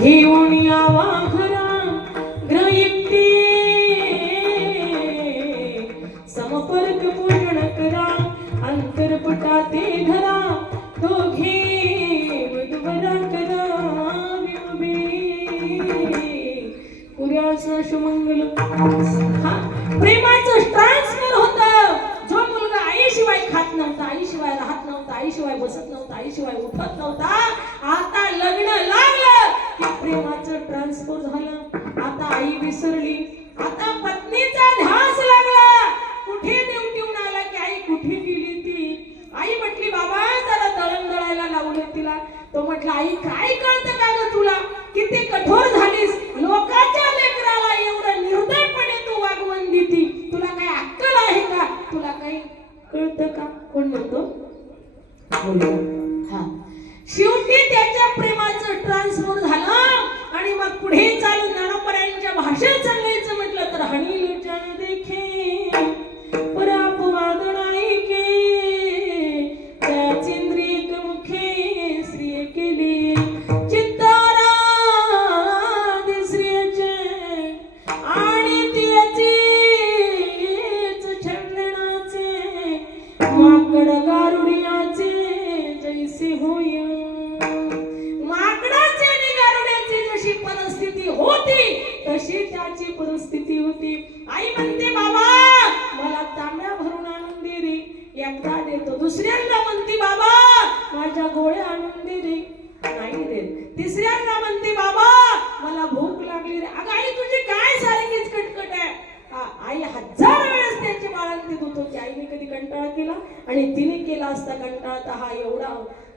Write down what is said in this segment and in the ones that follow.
घेऊन यावा खरा ग्रह एकटे समपर्क पूर्ण करा अंतरपटा ते धरा दोघे वधुवरा करा विमुबे पुऱ्याचं शुमंगल. प्रेमाचं ट्रान्सफर होतं. जो मुलगा आईशिवाय खात नव्हता, आईशिवाय राहत नव्हता, आईशिवाय बसत नव्हता, आईशिवाय उठत नव्हता, आता लग्न लागलं की प्रेमाचं ट्रान्सफर झालं. आता आई विसरली, आता पत्नीचा ध्यास लागला. कुठे ड्युटीहून आला की आई कुठे गेली ती. आई म्हटली बाबा जरा दळण दळायला लावलं तिला. तो म्हटला आई काय कळतं का ग तुला, किती कठोर झालीस, लोकांच्या लेकराला एवढं निर्दयपणे तू वागवून देती, तुला काय अक्कल आहे का, तुला काही कळतं का. कोण म्हणतो हा. शेवटी त्याच्या प्रेमाचं ट्रान्सफर झालं आणि मग पुढे चालून ज्ञानोबरायांच्या भाषेत सांगायचं म्हटलं तर हणील जन देखे पराप वादन ऐके त्याचेंद्रिक मुखे श्रिय केले चित्तारा श्रियचे आणि त्याचेच छंदनाचे माकड गारुडियाचे जैसे होय. माकडाचे आणि गारुड्याची जशी परिस्थिती होती तशी त्याची परिस्थिती होती. आई म्हणते बाबा मला तांब्या भरून आणून दे रे, एकदा देतो. दुसऱ्यांदा म्हणते बाबा माझ्या गोळ्या आणून दे रे, नाही देत. तिसऱ्यांदा म्हणते बाबा मला भूक लागली रे. अगं आई तुझी काय सारखीच कटकट आहे. आई हजार वेळेस त्याची बाळंती धुत होती. आईने कधी कंटाळा केला आणि तिने केला असता कंटाळा तर हा एवढा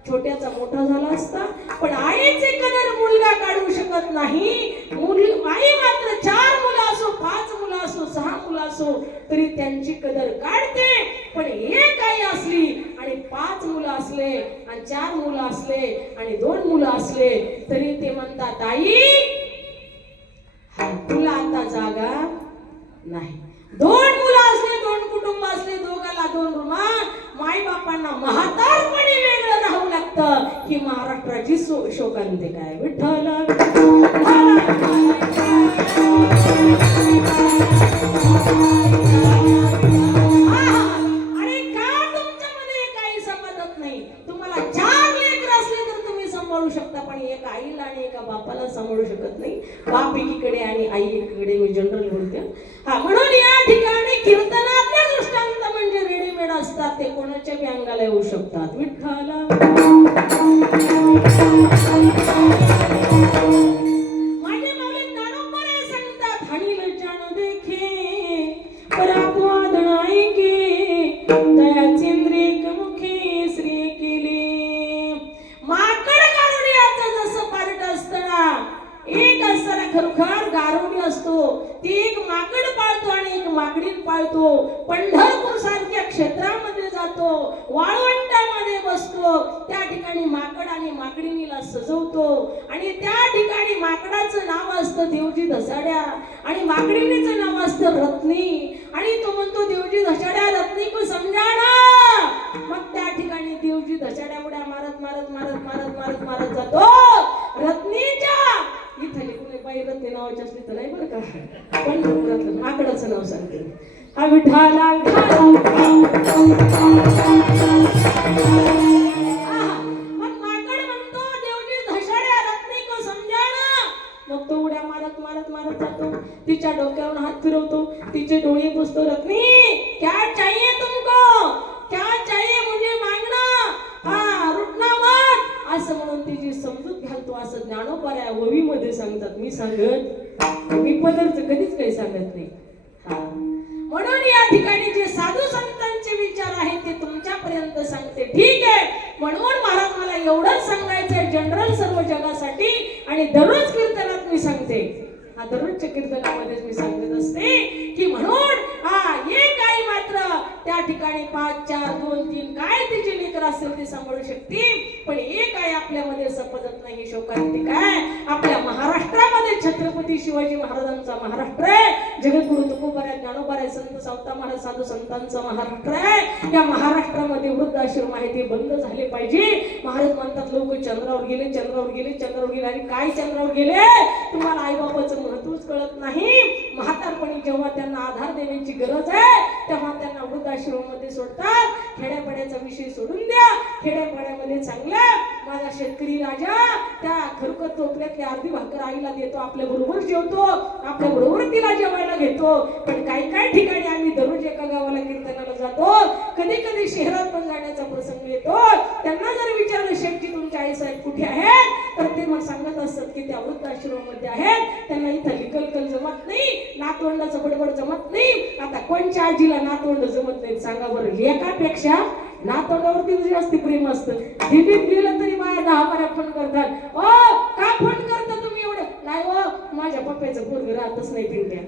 छोट्याचा मोठा झाला असता. पण आईचे कदर मुलगा काढू शकत नाही. आई मात्र 4 मुलं असो, 5 मुलं असो, 6 मुलं असो तरी त्यांची कदर काढते. पण एक आई असली आणि 5 मुलं असले आणि 4 मुलं असले आणि 2 मुलं असले तरी ते म्हणतात आई तुला आता जागा नाही. 2 मुलं असले, 2 कुटुंब असले, दोघाला 2 रुमा, माई बापांना म्हातारपणी वेगळं राहावं लागतं. ही महाराष्ट्राची शोकांते काय विठ्ठल. आणि का तुमच्यामध्ये काही समजत नाही. तुम्हाला 4 लेकरं असले तर तुम्ही सांभाळू शकता, पण एक आईला आणि एका बापाला सांभाळू शकत नाही. बाप एकीकडे आणि आई एकीकडे, मी जनरल बोलते. म्हणून या ठिकाणी कीर्तनातले दृष्टांत म्हणजे रेडीमेड असतात, ते कोणाच्या बी अंगाला येऊ शकतात. विठ्ठला माझे माऊली ज्ञानोबराय सांगतात हणील जाण देखे पराप वादन ऐके दयाचेंद्रिक मुखे श्री केले. माकड गारुडियाचं जसं पार्ट असतं ना, एक असताना खरोखर गारुडी असतो, ती एक माकड पाळतो आणि एक माकडीन पाळतो. पंढरपूर सारख्या क्षेत्रामध्ये जातो, वाळवंटामध्ये बसतो, त्या ठिकाणी माकड आणि माकडीनीला सजवतो आणि त्या ठिकाणी माकडाचं नाव असतं देवजी धसाड्या आणि माकडीनीचं नाव असतं रत्नी. आणि तो म्हणतो देवजी धसाड्या रत्नी को समजाना. मग त्या ठिकाणी देवजी धसाड्या उड्या मारत मारत मारत मारत मारत मारत जातो रत्नीच्या इथं. लिखून बाई रत्नी नावाची असली तर नाही बरं का, पण माकडाचं नाव सांगते. हा विठाला मग माकड म्हणतो देवजी धसाड्या रत्नी को समजाना. मग तो उड्या मारत मारत मारत जातो, तिच्या डोक्यावर हात फिरवतो, तिचे डोळे पुसतो. रत्नी क्या चाहिए तुमको, क्या चाहिए मुझे मांगना, रुटना मत असं म्हणून तिची समजूत घालतो. असं ज्ञानोबराय ओवीमध्ये सांगतात. मी सांगत मी पदरच कधीच काही सांगत नाही. म्हणून या ठिकाणी जे साधू संतांचे विचार आहेत ते तुमच्यापर्यंत सांगते. ठीक आहे, म्हणून महाराज मला एवढंच सांगायचंय जनरल सर्व जगासाठी. आणि दररोज कीर्तनात मी सांगते, दररोजच्या कीर्तनामध्येच मी सांगत असते की म्हणून एक आई मात्र त्या ठिकाणी 5, 4, 2, 3 काय तिची लेकर असेल ते सांभाळू शकते. पण एक आई आपल्यामध्ये सपदत नाही. शोकांती काय आपल्या महाराष्ट्रामध्ये छत्रपती छत्रपती शिवाजी महाराजांचा महाराष्ट्र आहे, जगद्गुरु तुकोबा आहे, ज्ञानोबा आहे, संत सावता महाराज साधू संतांचा महाराष्ट्र आहे. या महाराष्ट्रामध्ये वृद्धाश्रम आहे ते बंद झाले पाहिजे. महाराज म्हणतात लोक चंद्रावर गेले, चंद्रावर गेले, चंद्रावर गेले. आणि काय चंद्रावर गेले? तुम्हाला आईबापाचं महत्वच कळत नाही. म्हातारपणी जेव्हा त्यांना आधार देण्याची गरज आहे तेव्हा त्यांना वृद्धाश्रमामध्ये सोडतात. खेड्यापाड्याचा विषय सोडून द्या. खेड्यापाड्यामध्ये चांगलं माझा शेतकरी राजा त्या खरकत टोपल्यातली अर्धी भाकर आईला देतो, आपल्या बरोबर जेवतो, आपल्या बरोबर तिला जेवायला घेतो. पण काही काही ठिकाणी आम्ही दररोज एका गावाला कीर्तनाला जातो, कधी कधी शहरात पण जाण्याचा प्रसंग येतो. त्यांना जर विचारलं शेठजी तुमचे आई साहेब कुठे आहेत, तर ते मग सांगत असतात की त्या वृद्धाश्रमामध्ये आहेत. त्यांना इथं लिकलकल जमत नाही, नातवंडाचं बडबड जमत नाही. आता कोणच्या आजीला नातवंड जमत नाही सांगा बरं? एकापेक्षा नातवंडावरती जास्त प्रेम असतं. दिल्लीत गेलं तरी माझ्या 10-12 फोन करतात. ओ का फोन करता तुम्ही एवढं? नाही हो, माझ्या पप्प्याचं पोरग राहतच नाही पिंट्या.